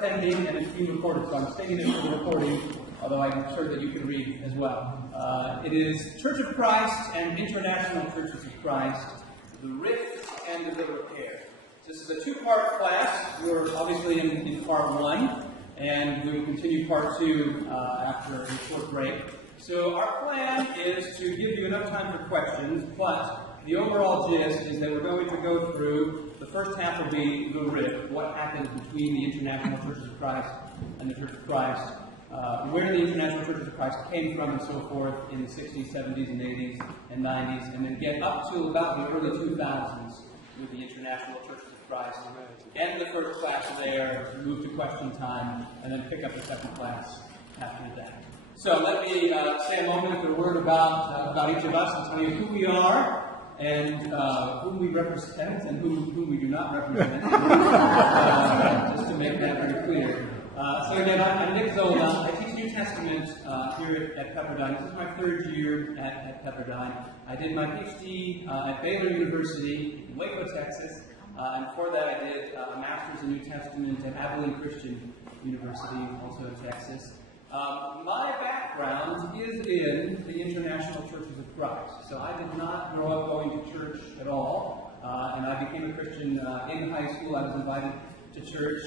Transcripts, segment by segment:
Pending, and it's being recorded, so I'm stating it for the recording, although I'm sure that you can read as well. It is Church of Christ and International Churches of Christ, the Rift and the Repair. This is a two-part class. We're obviously in part one, and we will continue part two after a short break. So our plan is to give you enough time for questions, but the overall gist is that we're going to go through, the first half will be the rift, what happens between the International Churches of Christ and the Church of Christ, where the International Churches of Christ came from and so forth in the 60s, 70s, and 80s, and 90s, and then get up to about the early 2000s with the International Churches of Christ. End the first class there, move to question time, and then pick up the second class after that. So let me say a moment or a word about each of us and tell you who we are, and whom we represent and whom we do not represent, just to make that very clear. So again, I'm Nick Zola. I teach New Testament here at Pepperdine. This is my third year at Pepperdine. I did my PhD at Baylor University in Waco, Texas, and before that I did a Master's in New Testament at Abilene Christian University, also in Texas. My background is in the International Churches of Christ. So I did not grow up going to church at all, and I became a Christian in high school. I was invited to church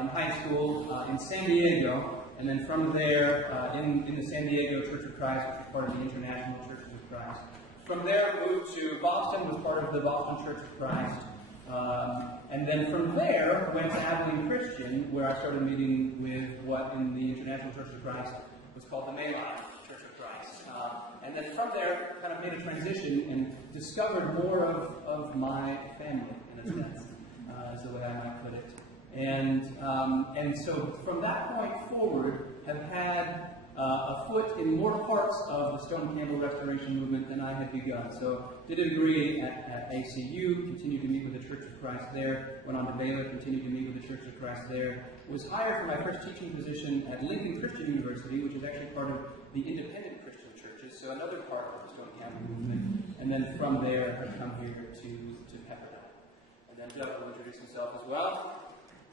in high school in San Diego, and then from there in the San Diego Church of Christ, which is part of the International Churches of Christ. From there, moved to Boston, was part of the Boston Church of Christ. And then from there, went to Abilene Christian, where I started meeting with what in the International Church of Christ was called the Mainline Church of Christ. And then from there, kind of made a transition and discovered more of my family, in a sense, is the way I might put it. And so from that point forward, have had a foot in more parts of the Stone Candle Restoration movement than I had begun. So did a degree at ACU, continued to meet with the Church of Christ there, went on to Baylor, continued to meet with the Church of Christ there, was hired for my first teaching position at Lincoln Christian University, which is actually part of the independent Christian churches, so another part of the Stone Candle movement. And then from there, I've come here to Pepperdine. And then Doug will introduce himself as well.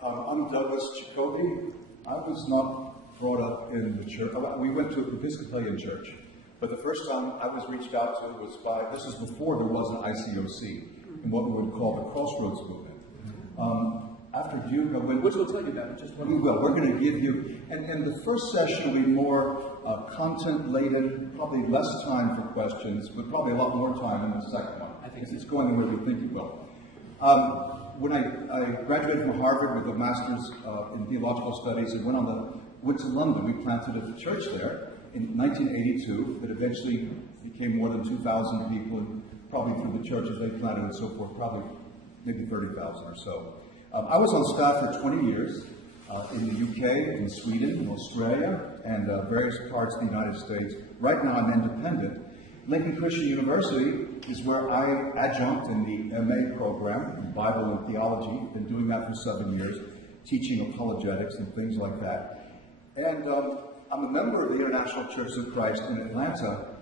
I'm Douglas Jacoby. I was not brought up in the church. We went to an Episcopalian church, but the first time I was reached out to was by, this is before there was an ICOC, and what we would call the Crossroads movement. After Duke, I went... Which we'll tell you about just one. We will. We're going to give you... And the first session will be more content-laden, probably less time for questions, but probably a lot more time in the second one. I think it's going the way we think it will. When I graduated from Harvard with a master's in theological studies and went to London. We planted a church there in 1982 that eventually became more than 2,000 people, and probably through the churches they planted and so forth, probably maybe 30,000 or so. I was on staff for 20 years in the UK, in Sweden, in Australia, and various parts of the United States. Right now I'm independent. Lincoln Christian University is where I adjunct in the MA program in Bible and Theology. Been doing that for 7 years, teaching apologetics and things like that. And I'm a member of the International Churches of Christ in Atlanta.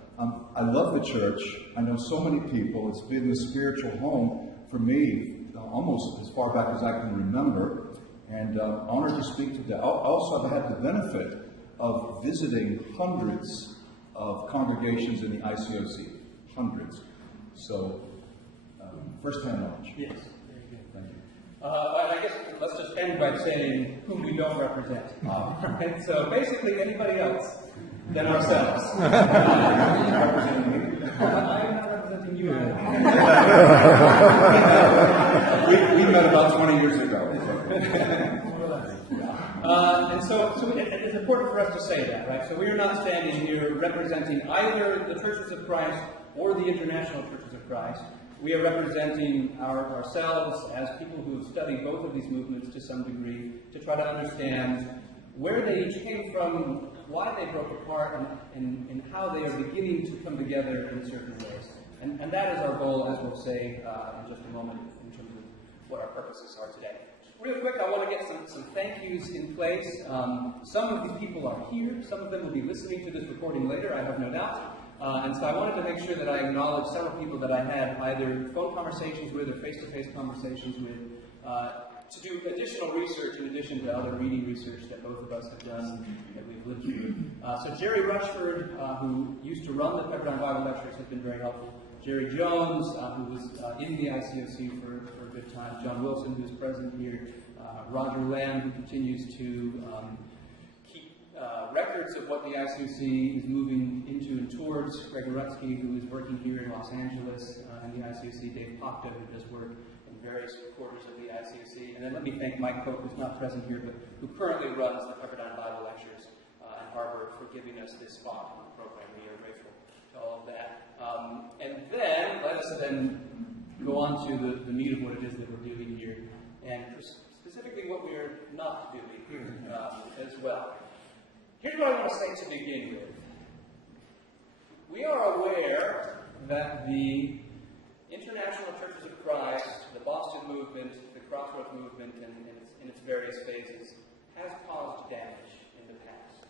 I love the church. I know so many people. It's been the spiritual home for me almost as far back as I can remember. And honored to speak today. Also, I've had the benefit of visiting hundreds of congregations in the ICOC. Hundreds. So, first-hand knowledge. Yes. Very good. Thank you. I guess let's just end by saying whom we don't represent. Right? So basically anybody else than ourselves. I'm not representing you either. we met about 20 years ago. And so it's important for us to say that, right? So we are not standing here representing either the Churches of Christ or the International Churches of Christ. We are representing ourselves as people who have studied both of these movements to some degree to try to understand where they each came from, why they broke apart, and how they are beginning to come together in certain ways. And that is our goal, as we'll say in just a moment, in terms of what our purposes are today. Real quick, I want to get some thank yous in place. Some of these people are here. Some of them will be listening to this recording later, I have no doubt. And so I wanted to make sure that I acknowledge several people that I had either phone conversations with or face-to-face conversations with to do additional research in addition to other reading research that both of us have done that we've lived through. So Jerry Rushford, who used to run the Pepperdine Bible Lectures, has been very helpful. Jerry Jones, who was in the ICOC for a good time. John Wilson, who's present here. Roger Lamb, who continues to keep records of what the ICOC is moving into and towards. Greg Rutsky, who is working here in Los Angeles in the ICOC. Dave Pocta, who does work in various quarters of the ICOC. And then let me thank Mike Koch, who's not present here, but who currently runs the Pepperdine Bible Lectures at Harbor, for giving us this spot in the program. We are grateful to all of that. And then, let us then go on to the meat of what it is that we're doing here, and specifically what we are not doing here as well. Here's what I want to say to begin with. We are aware that the International Churches of Christ, the Boston movement, the Crossroads movement, and in its various phases, has caused damage in the past.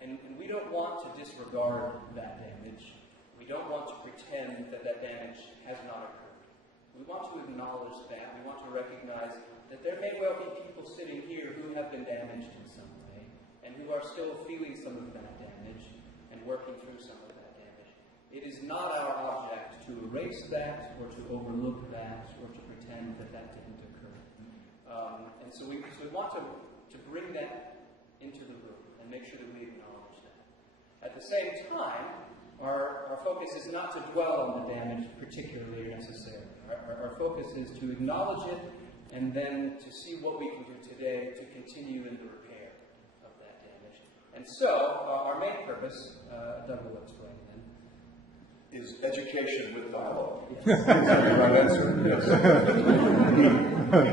And we don't want to disregard that damage. We don't want to pretend that that damage has not occurred. We want to acknowledge that. We want to recognize that there may well be people sitting here who have been damaged in some way, and who are still feeling some of that damage and working through some of that damage. It is not our object to erase that, or to overlook that, or to pretend that that didn't occur. And so we want to bring that into the room and make sure that we acknowledge that. At the same time, our focus is not to dwell on the damage particularly or necessarily. Our focus is to acknowledge it, and then to see what we can do today to continue in the repair of that damage. And so, our main purpose, Doug will explain then, is education with dialogue. Yes. Is that the right answer? Yes.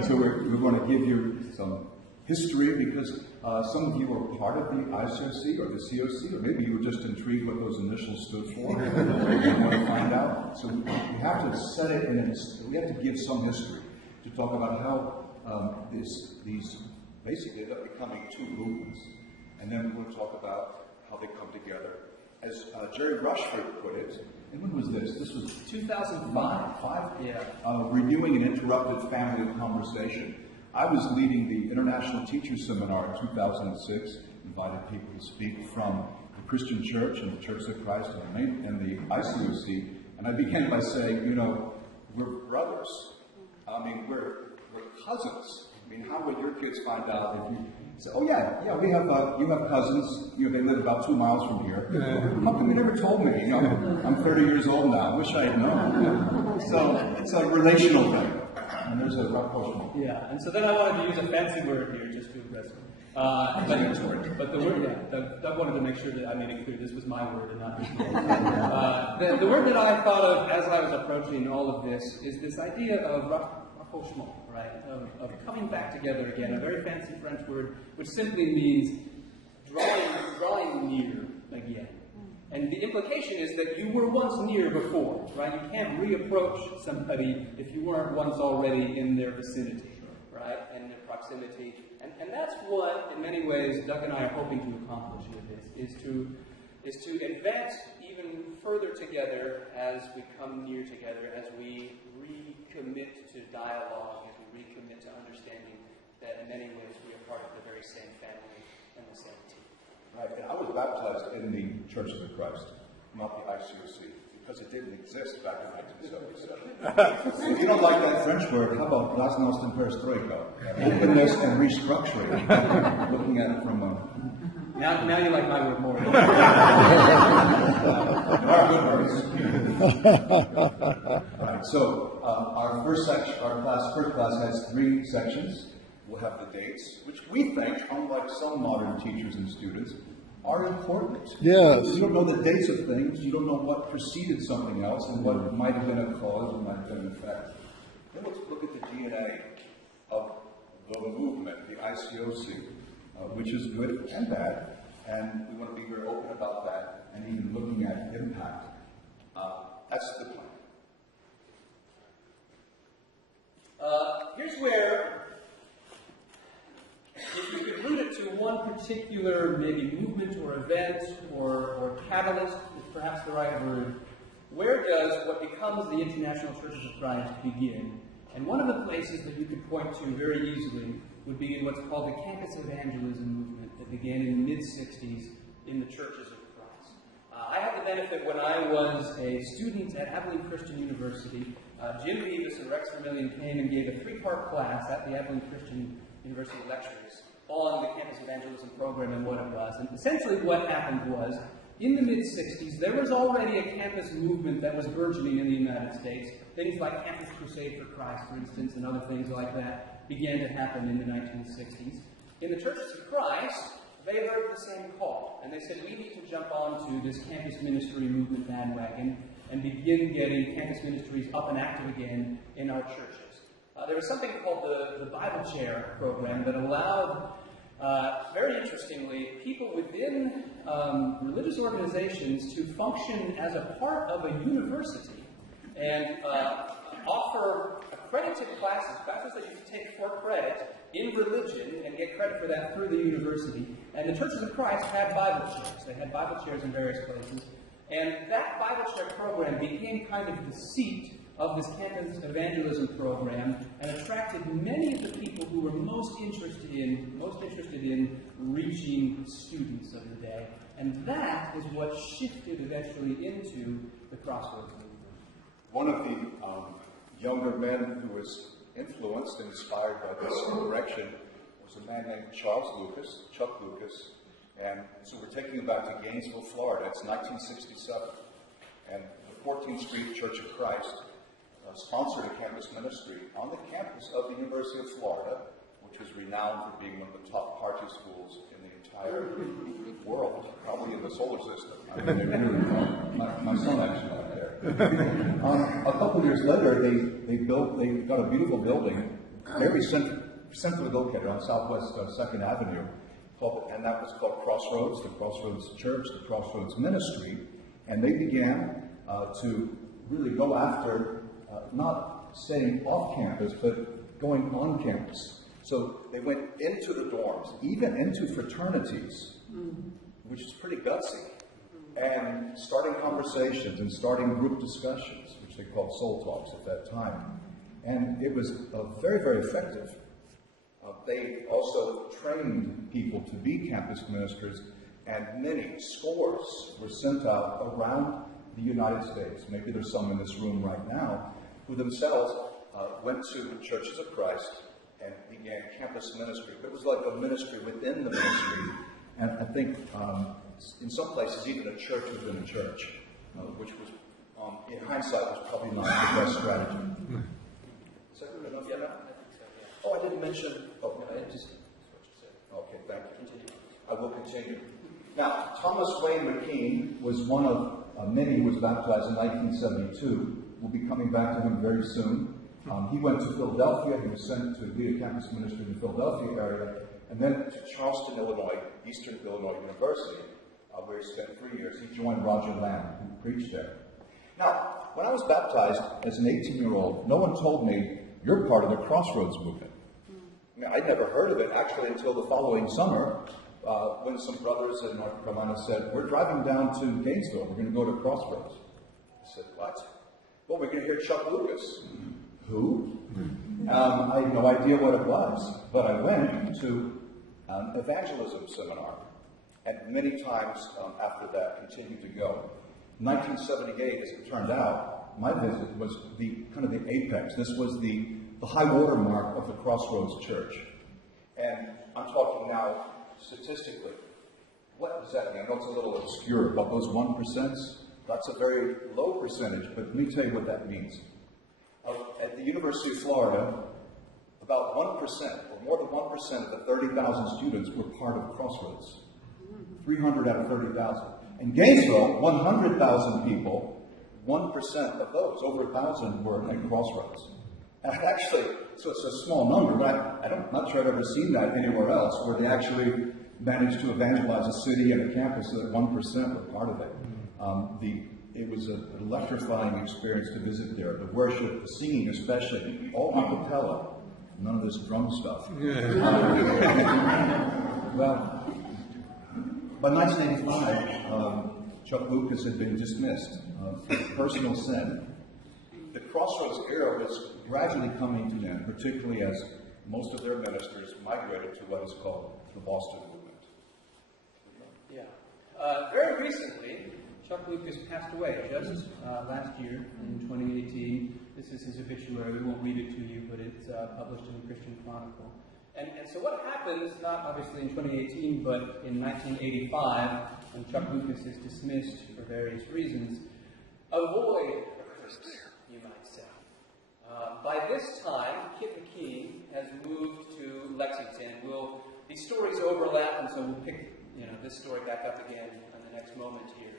So we're going to give you some history, because some of you are part of the ICOC or the COC, or maybe you were just intrigued what those initials stood for and you want to find out. So we have to set it in we have to give some history to talk about how these basically end up becoming two movements. And then we'll talk about how they come together. As Jerry Rushford put it, and when was this? This was 2005. Yeah. Renewing an interrupted family conversation. I was leading the International Teachers Seminar in 2006, invited people to speak from the Christian Church and the Church of Christ and the ICOC, and I began by saying, you know, we're brothers. I mean, we're cousins. I mean, how would your kids find out if you say, oh yeah, we have you have cousins. You know, they live about 2 miles from here. How come you never told me? You know, I'm 30 years old now. I wish I had known. So it's a relational thing. And there's a rapprochement. Yeah, and so then I wanted to use a fancy word here just to address it. But the word, Doug wanted to make sure that I made it clear this was my word and not his word. The word that I thought of as I was approaching all of this is this idea of rapprochement, right? Of coming back together again, a very fancy French word, which simply means drawing near again. And the implication is that you were once near before, right? You can't reapproach somebody if you weren't once already in their vicinity, right? And their proximity. And that's what, in many ways, Doug and I are hoping to accomplish with this, is to advance even further together as we come near together, as we recommit to dialogue, as we recommit to understanding that in many ways we are part of the very same family and the same team. Right, and I was baptized in the Churches of Christ, not the ICOC, because it didn't exist back in 1977. If you don't like that French word, how about glasnost and perestroika? Openness and restructuring. Looking at it from a... Now you like my word more. Right, so our first class has 3 sections. We'll have the dates, which we think, unlike some modern teachers and students, are important. Yes. You don't know the dates of things, you don't know what preceded something else, and what might have been a cause and might have been an effect. Then let's look at the DNA of the movement, the ICOC, which is good and bad, and we want to be very open about that, and even looking at impact. That's the plan. Here's where, if you could root it to one particular maybe movement or event or catalyst, is perhaps the right word, where does what becomes the International Churches of Christ begin? And one of the places that you could point to very easily would be in what's called the campus evangelism movement that began in the mid-60s in the churches of Christ. I had the benefit when I was a student at Abilene Christian University. Jim Beavis and Rex Vermillion came and gave a 3-part class at the Abilene Christian University Lectures on the campus evangelism program and what it was. And essentially what happened was, in the mid-60s, there was already a campus movement that was burgeoning in the United States. Things like Campus Crusade for Christ, for instance, and other things like that began to happen in the 1960s. In the churches of Christ, they heard the same call, and they said, we need to jump onto this campus ministry movement bandwagon and begin getting campus ministries up and active again in our churches. There was something called the Bible Chair program that allowed, very interestingly, people within religious organizations to function as a part of a university and offer accredited classes that you can take for credit in religion and get credit for that through the university. And the churches of Christ had Bible chairs. They had Bible chairs in various places. And that Bible chair program became kind of the seat of this campus evangelism program and attracted many of the people who were most interested in reaching students of the day. And that is what shifted eventually into the Crossroads movement. One of the younger men who was influenced and inspired by this direction was a man named Chuck Lucas. And so we're taking him back to Gainesville, Florida. It's 1967. And the 14th Street Church of Christ sponsored a campus ministry on the campus of the University of Florida, which was renowned for being one of the top party schools in the entire world, probably in the solar system. I mean, they really my son actually went there. A couple of years later, they got a beautiful building, very centrally located on Southwest 2nd Avenue, and that was called Crossroads, the Crossroads Church, the Crossroads Ministry, and they began to really go after not staying off campus, but going on campus. So they went into the dorms, even into fraternities, which is pretty gutsy, and starting conversations and starting group discussions, which they called soul talks at that time. And it was very, very effective. They also trained people to be campus ministers, and many scores were sent out around the United States. Maybe there's some in this room right now who themselves went to churches of Christ and began campus ministry. It was like a ministry within the ministry, and I think in some places even a church within a church, which was, in hindsight, was probably not the best strategy. Is that good enough? Yeah, no? Oh, I didn't mention. Oh, no, I just. Okay, thank you. Continue. I will continue. Now, Thomas Wayne McKean was one of many who was baptized in 1972. We'll be coming back to him very soon. He went to Philadelphia. He was sent to lead a campus ministry in the Philadelphia area, and then to Charleston, Illinois, Eastern Illinois University, where he spent 3 years. He joined Roger Lamb, who preached there. Now, when I was baptized as an 18-year-old, no one told me, you're part of the Crossroads movement. I mean, I'd never heard of it, actually, until the following summer, when some brothers in North Carolina said, we're driving down to Gainesville, we're going to go to Crossroads. I said, what? Well, we're going to hear Chuck Lucas. Who? I had no idea what it was, but I went to an evangelism seminar, and many times after that continued to go. 1978, as it turned out, my visit was the kind of the apex. This was the high water mark of the Crossroads Church. And I'm talking now statistically. What does that mean? I know it's a little obscure, but those 1%, that's a very low percentage, but let me tell you what that means. At the University of Florida, about 1%, or more than 1% of the 30,000 students were part of Crossroads. 300 out of 30,000. In Gainesville, 100,000 people, 1% of those, over 1,000, were at Crossroads. And actually, so it's a small number, but I'm not sure I've ever seen that anywhere else, where they actually managed to evangelize a city and a campus so that 1% were part of it. It was an electrifying experience to visit there. The worship, the singing especially, all a cappella, none of this drum stuff. Well, by 1985, Chuck Lucas had been dismissed for personal sin. The Crossroads era was gradually coming to an end, particularly as most of their ministers migrated to what is called the Boston movement. Yeah. Very recently, Chuck Lucas passed away just last year in 2018. This is his obituary. We won't read it to you, but it's published in the Christian Chronicle. And so what happened, not obviously in 2018, but in 1985, when Chuck Lucas is dismissed for various reasons, a void occurs, you might say. By this time, Kit McKean has moved to Lexington. These stories overlap, and so we'll pick this story back up again in the next moment here.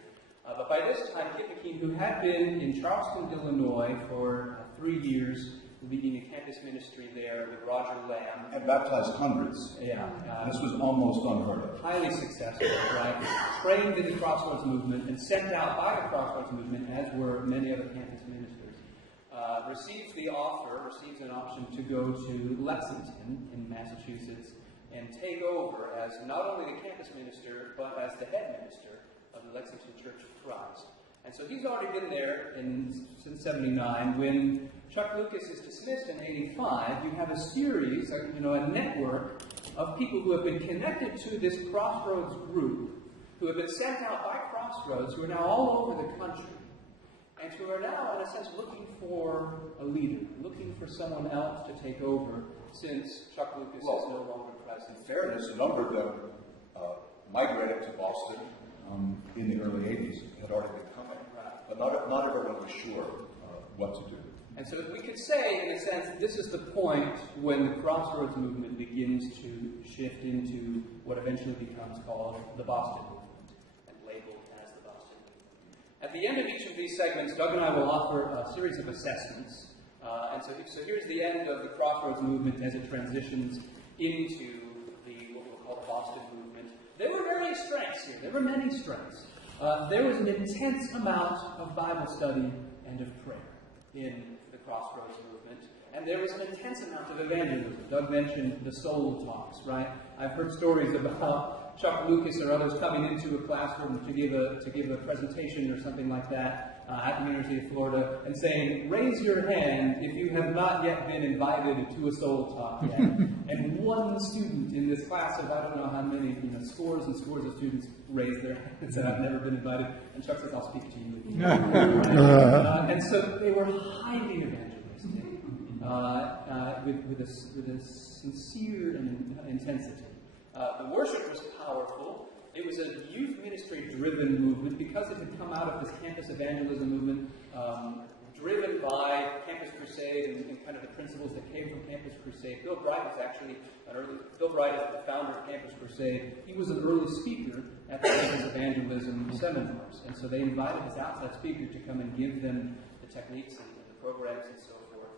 But by this time, Kit McKean, who had been in Charleston, Illinois for 3 years, leading a campus ministry there with Roger Lamb. And baptized hundreds. Yeah. This was almost unheard of. Highly successful, right? Trained in the Crossroads movement and sent out by the Crossroads movement, as were many other campus ministers. Receives an option to go to Lexington in Massachusetts and take over as not only the campus minister, but as the head minister of the Lexington Church of Christ. And so he's already been there since 79. When Chuck Lucas is dismissed in 85, you have a series, a network of people who have been connected to this Crossroads group, who have been sent out by Crossroads, who are now all over the country, and who are now, in a sense, looking for a leader, looking for someone else to take over, since Chuck Lucas is no longer present. In fairness, a number of them migrated to Boston in the early 80s, had already been coming. Right. But not everyone was sure what to do. And so we could say, in a sense, this is the point when the Crossroads movement begins to shift into what eventually becomes called the Boston movement, and labeled as the Boston movement. At the end of each of these segments, Doug and I will offer a series of assessments. And so here's the end of the Crossroads movement as it transitions into what we'll call the Boston movement. There were various strengths here. There were many strengths. There was an intense amount of Bible study and of prayer in the Crossroads movement. And there was an intense amount of evangelism. Doug mentioned the soul talks, right? I've heard stories about Chuck Lucas or others coming into a classroom to give a presentation or something like that at the University of Florida and saying, raise your hand if you have not yet been invited to a soul talk yet. And one student in this class of I don't know how many, scores and scores of students raised their hands and said, I've never been invited. And Chuck says, I'll speak to you. And so they were highly evangelistic with a sincere and intensity. The worship was powerful. It was a youth ministry-driven movement because it had come out of this campus evangelism movement, driven by Campus Crusade and kind of the principles that came from Campus Crusade. Bill Bright is the founder of Campus Crusade. He was an early speaker at the campus evangelism seminars, and so they invited this outside speaker to come and give them the techniques and the programs and so forth.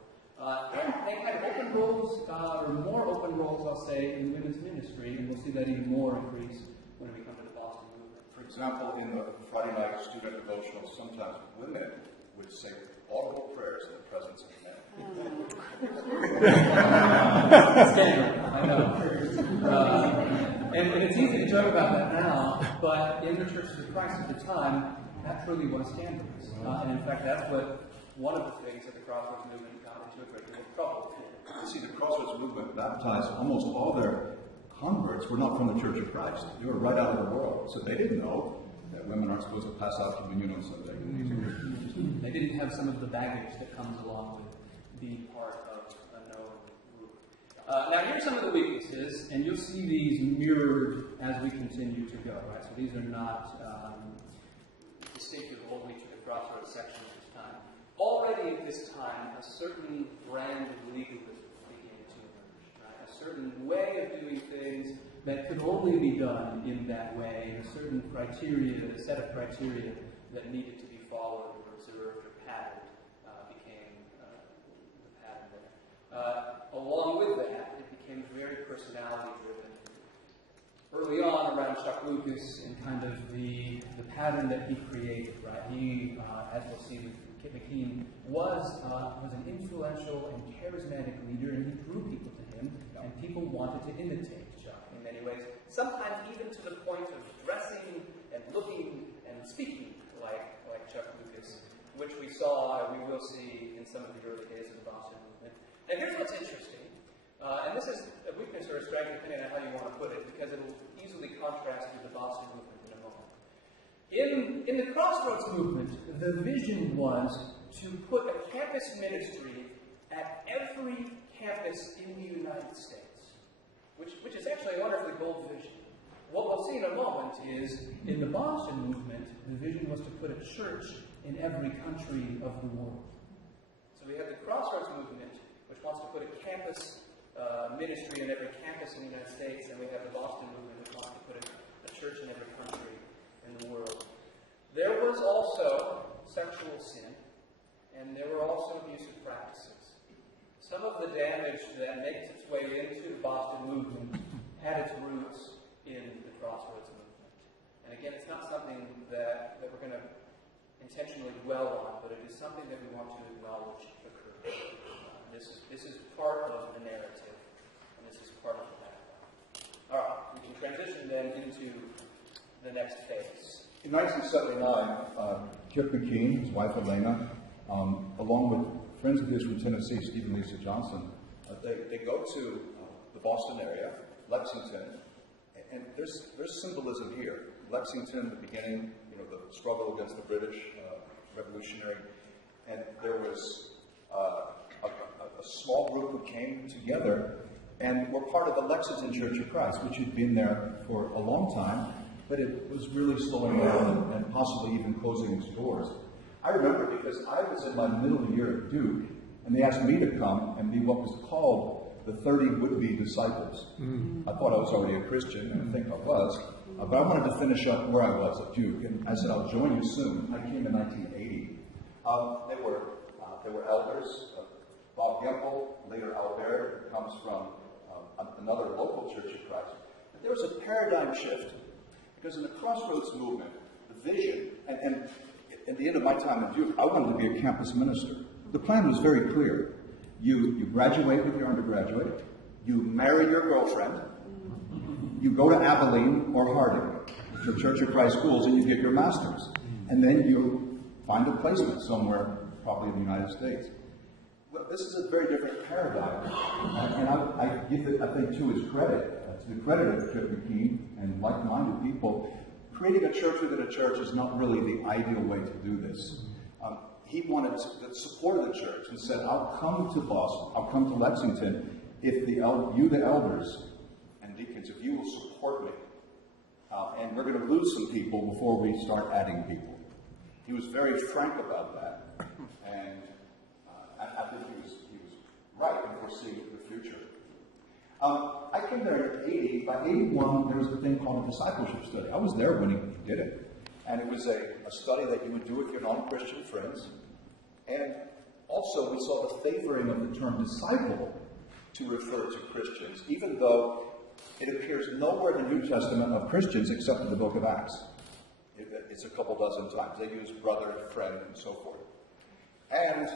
They had open roles, or more open roles, I'll say, in women's ministry, and we'll see that even more increase when we come to the Boston movement. For example, in the Friday night student devotional, sometimes women would say audible prayers in the presence of men. I know. And it's easy to joke about that now, but in the Churches of Christ at the time, that truly was scandalous. And in fact, that's one of the things that the Crossroads movement got into a great deal of trouble. You see, the Crossroads movement baptized almost all their converts were not from the Church of Christ. They were right out of the world. So they didn't know that women aren't supposed to pass out communion on Sunday. They didn't have some of the baggage that comes along with being part of a known group. Now, here's some of the weaknesses, and you'll see these mirrored as we continue to go. Right? So these are not distinctive only to the Crossroads section at this time. Already at this time, a certain brand of legalism began to emerge. Right? A certain way of doing things that could only be done in that way, and a certain criteria, a set of criteria that needed to be followed or observed or patterned became the pattern there. Along with that, it became very personality-driven. Early on, around Chuck Lucas and kind of the pattern that he created, right? He, as we'll see with Kit McKean, was an influential and charismatic leader, and he drew people to him, and people wanted to imitate Chuck in many ways, sometimes even to the point of dressing and looking and speaking like Chuck Lucas, which we saw and we will see in some of the early days of the Boston movement. And here's what's interesting, and this is a weakness or a strength depending on how you want to put it, because it will easily contrast with the Boston movement in a moment. In the Crossroads movement, the vision was to put a campus ministry at every campus in the United States, which is actually a wonderfully bold vision. What we'll see in a moment is, in the Boston movement, the vision was to put a church in every country of the world. So we have the Crossroads movement, which wants to put a campus ministry in every campus in the United States, and we have the Boston movement, which wants to put a church in every country in the world. There was also sexual sin, and there were also abusive practices. Some of the damage that makes its way into the Boston movement had its roots in the Crossroads movement. And again, it's not something that we're going to intentionally dwell on, but it is something that we want to acknowledge occurred. This is part of the narrative, and this is part of the background. All right, we can transition then into the next phase. In 1979, Kip McKean, his wife Elena, along with friends of his from Tennessee, Stephen and Lisa Johnson, they go to the Boston area, Lexington, and there's symbolism here. Lexington, the beginning, the struggle against the British Revolutionary, and there was a small group who came together and were part of the Lexington Church of Christ, which had been there for a long time, but it was really slowing down and possibly even closing its doors. I remember because I was in my middle year at Duke, and they asked me to come and be what was called the 30 would-be disciples. I thought I was already a Christian, and I think I was, but I wanted to finish up where I was at Duke, and I said, I'll join you soon. I came in 1980. There were elders, Bob Gempel, later Albert, who comes from another local Church of Christ. But there was a paradigm shift, because in the Crossroads movement, the vision, and at the end of my time at Duke, I wanted to be a campus minister. The plan was very clear. You graduate with your undergraduate, you marry your girlfriend, you go to Abilene or Harding, the Church of Christ schools, and you get your master's. And then you find a placement somewhere, probably in the United States. Well, this is a very different paradigm. And I give it, I think, to his credit, to the credit of Kip McKean and like-minded people. Creating a church within a church is not really the ideal way to do this. He wanted the support of the church. He said, I'll come to Boston, I'll come to Lexington, if you, the elders and deacons, if you will support me. And we're going to lose some people before we start adding people. He was very frank about that. And I think he was right in foreseeing the future. I came there in 80. By 81, there was a thing called a discipleship study. I was there when he did it. And it was a study that you would do with your non-Christian friends. And also, we saw the favoring of the term disciple to refer to Christians, even though it appears nowhere in the New Testament of Christians except in the book of Acts. It's a couple dozen times. They use brother, friend, and so forth. And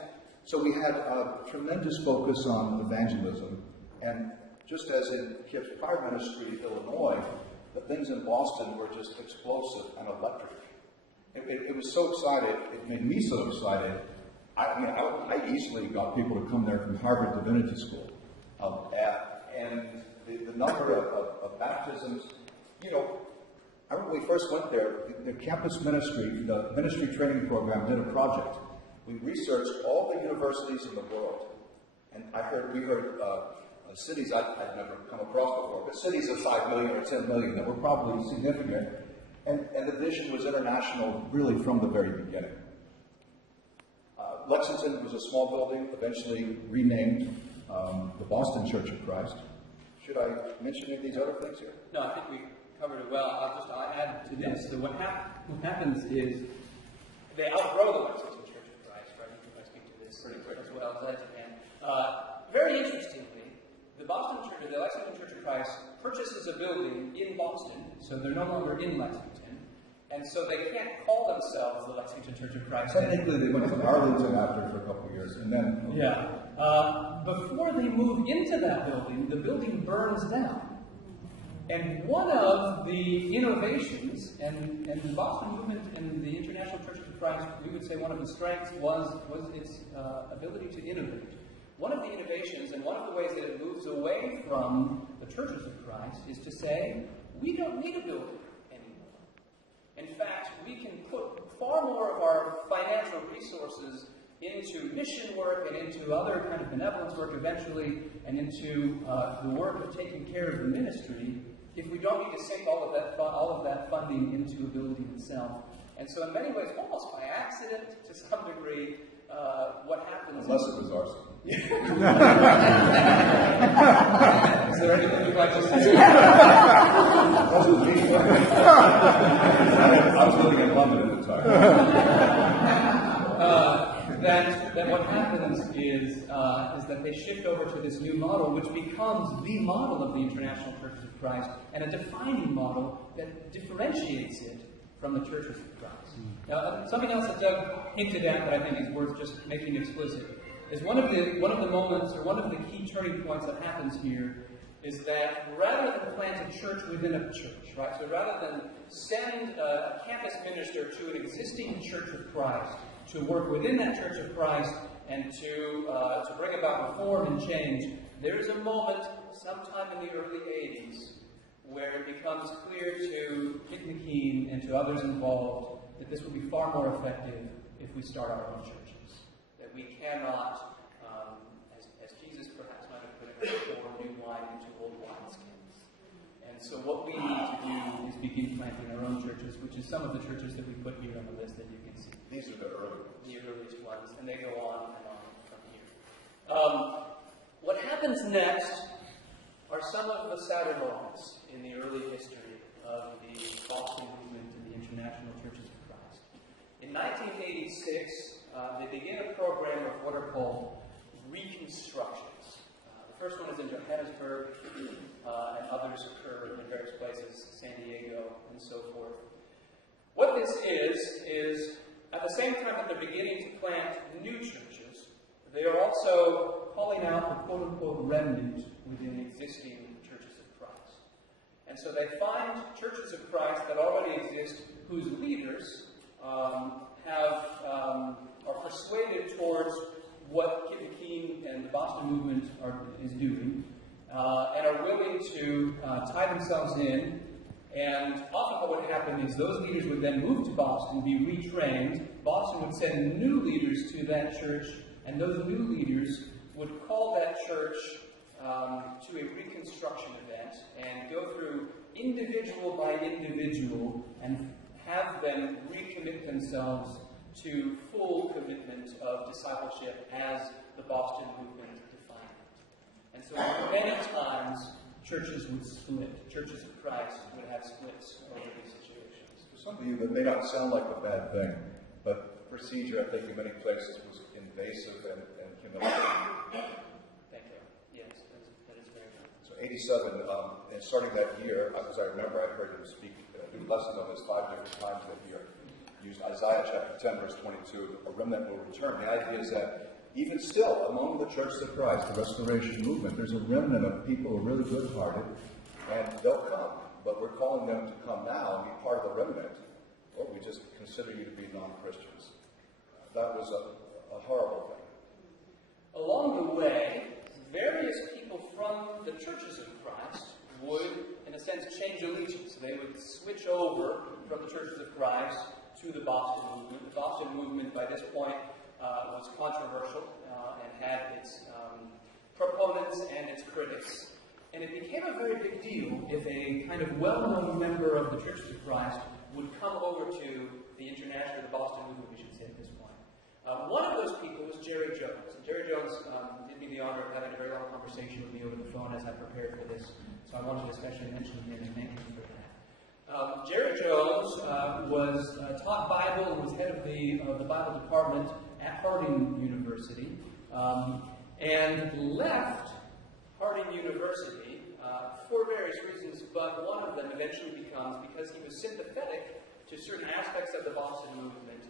so we had a tremendous focus on evangelism. And just as in Kip's prior ministry in Illinois, the things in Boston were just explosive and electric. It was so excited, it made me so excited. I easily got people to come there from Harvard Divinity School. And the number of baptisms, I remember when we first went there, the campus ministry, the ministry training program did a project. We researched all the universities in the world. And we heard cities I'd never come across before, but cities of 5 million or 10 million that were probably significant. And the vision was international really from the very beginning. Lexington was a small building, eventually renamed the Boston Church of Christ. Should I mention any of these other things here? No, I think we covered it well. I'll add to this. So what happens is they outgrow the Lexington Church of Christ, right? You can speak to this as well as I can. Very interestingly, the Lexington Church of Christ purchases a building in Boston, so they're no longer in Lexington. And so they can't call themselves the Lexington Church of Christ. Technically, they went to Arlington after for a couple of years, and then... Yeah. Before they move into that building, the building burns down. And one of the innovations, and the Boston movement and the International Church of Christ, we would say one of the strengths was its ability to innovate. one of the innovations and one of the ways that it moves away from the churches of Christ is to say, we don't need a building anymore. In fact, we can put far more of our financial resources into mission work and into other kind of benevolence work eventually, and into the work of taking care of the ministry, if we don't need to sink all of that funding into a building itself. And so in many ways, almost by accident, to some degree, what happens... Unless it was arson. Is there anything you'd like to say? Wasn't me. I was living in London at the time. That what happens is that they shift over to this new model, which becomes the model of the International Churches of Christ, and a defining model that differentiates it from the Churches of Christ. Now, something else that Doug hinted at that I think is worth just making explicit is one of the moments, or one of the key turning points that happens here, is that rather than plant a church within a church, right? So rather than send a campus minister to an existing Church of Christ to work within that Church of Christ and to bring about reform and change, there is a moment sometime in the early 80s where it becomes clear to Kit McKean and to others involved that this would be far more effective if we start our own churches. That we cannot, as Jesus perhaps might have put it, pour new wine into old wineskins. And so what we need to do is begin planting our own churches, which is some of the churches that we put here on the list that you can see. These are the early ones. The earliest ones, and they go on and on from here. What happens next are some of the sadder moments in the early history of the Boston movement and the International Churches of Christ. In 1986, they begin a program of what are called reconstructions. The first one is in Johannesburg, and others occur in various places, San Diego, and so forth. What this is at the same time that they're beginning to plant new churches, they are also calling out the quote-unquote remnant within existing churches of Christ. And so they find churches of Christ that already exist whose leaders are persuaded towards what Kit McKean and the Boston movement is doing, and are willing to tie themselves in. And often what would happen is those leaders would then move to Boston, be retrained. Boston would send new leaders to that church, and those new leaders would call that church to a reconstruction event and go through individual by individual and have them recommit themselves to full commitment of discipleship as the Boston movement defined it. And so many times churches would split. Churches of Christ would have splits over these situations. For some of you, that may not sound like a bad thing, but procedure, I think, in many places was invasive and humiliating. Thank you. Yes, that is very good. So 87, and starting that year, as I remember, I heard him speak, do lessons on this 5 different times that year. Used Isaiah chapter 10, verse 22, a remnant will return. The idea is that even still, among the churches of Christ, the restoration movement, there's a remnant of people who are really good-hearted, and they'll come. But we're calling them to come now and be part of the remnant, or we just consider you to be non-Christians. That was a horrible thing. Along the way, various people from the churches of Christ would, in a sense, change allegiance. They would switch over from the churches of Christ to the Boston movement. The Boston movement, by this point, was controversial and had its proponents and its critics. And it became a very big deal if a kind of well-known member of the Churches of Christ would come over to the Boston movement, we should say at this point. One of those people was Jerry Jones. And Jerry Jones did me the honor of having a very long conversation with me over the phone as I prepared for this. So I wanted to especially mention him and thank him for that. Jerry Jones was taught Bible and was head of the Bible department at Harding University, and left Harding University for various reasons, but one of them eventually becomes because he was sympathetic to certain aspects of the Boston movement.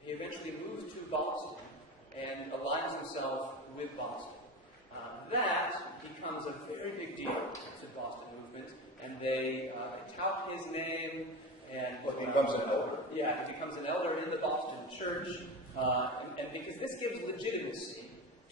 He eventually moves to Boston and aligns himself with Boston. That becomes a very big deal to the Boston movement, and they tout his name. And he becomes an elder. Yeah, he becomes an elder in the Boston church, and because this gives legitimacy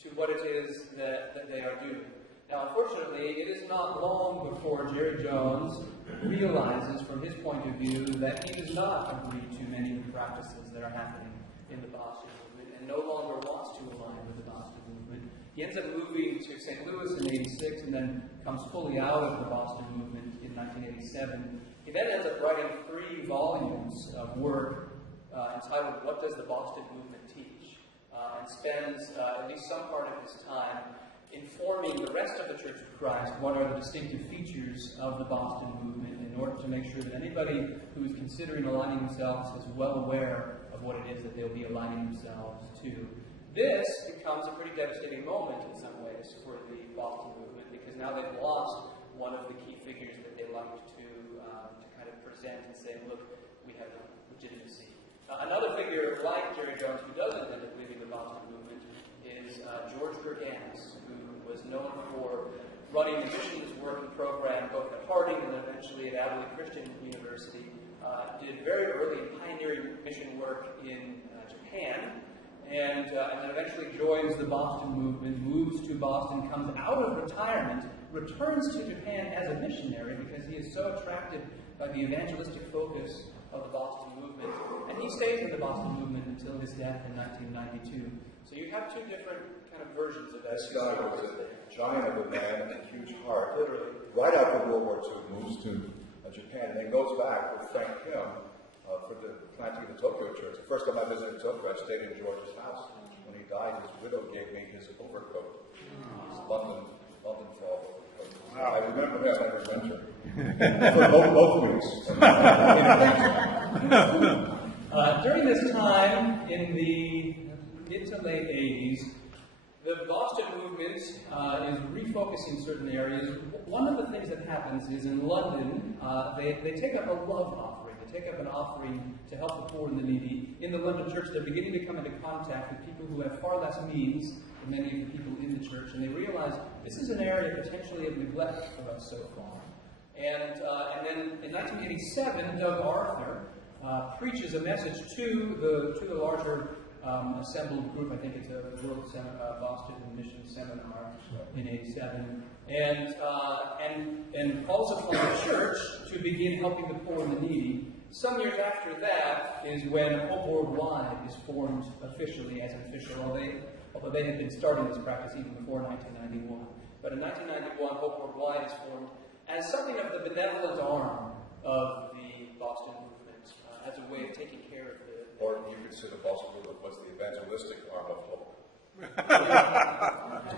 to what it is that they are doing. Now, unfortunately, it is not long before Jerry Jones realizes, from his point of view, that he does not agree to many of the practices that are happening in the Boston movement and no longer wants to align with the Boston movement. He ends up moving to St. Louis in '86 and then comes fully out of the Boston movement in 1987. He then ends up writing 3 volumes of work entitled What Does the Boston Movement Teach? And spends at least some part of his time informing the rest of the Church of Christ what are the distinctive features of the Boston movement in order to make sure that anybody who is considering aligning themselves is well aware of what it is that they'll be aligning themselves to. This becomes a pretty devastating moment in some ways for the Boston movement because now they've lost one of the key figures that they liked to kind of present and say, look, we have legitimacy. Another figure like Jerry Jones who doesn't end up leading the Boston movement is George Gerganis, who was known for running the missions working program both at Harding and eventually at Adelaide Christian University. Did very early pioneering mission work in Japan, and then eventually joins the Boston movement, moves to Boston, comes out of retirement, returns to Japan as a missionary because he is so attracted by the evangelistic focus of the Boston movement, and he stays in the Boston movement until his death in 1992. So you have 2 different kind of versions of that. This guy was a giant of a man and a huge heart. Literally, right after World War II, moves to Japan and then goes back with Frank Kim for the planting of the Tokyo Church. The first time I visited Tokyo, I stayed in George's house. When he died, his widow gave me his overcoat. His London fall. Wow. I remember him every winter. For both weeks. During this time, in the mid to late 80s, the Boston movement is refocusing certain areas. One of the things that happens is in London, they take up a love offering. They take up an offering to help the poor and the needy. In the London church, they're beginning to come into contact with people who have far less means than many of the people in the church, and they realize this is an area potentially of neglect for us so far. And then in 1987, Doug Arthur preaches a message to the larger assembled group. I think it's a World Boston Mission Seminar in '87, and calls upon the church to begin helping the poor and the needy. Some years after that is when Hope Worldwide is formed officially as an official, although they had been starting this practice even before 1991. But in 1991, Hope Worldwide is formed as something of the benevolent arm of the Boston movement, as a way of taking care of the... Or you could say the Boston movement was the evangelistic arm of Hope.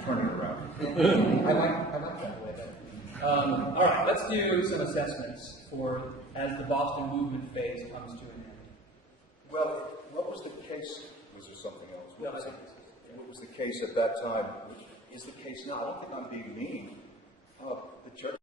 Turning it around. I like that way better. All right, let's do some assessments for as the Boston movement phase comes to an end. Well, what was the case? Was there something else? No, What was the case at that time? Which is the case now? I don't think I'm being mean. The church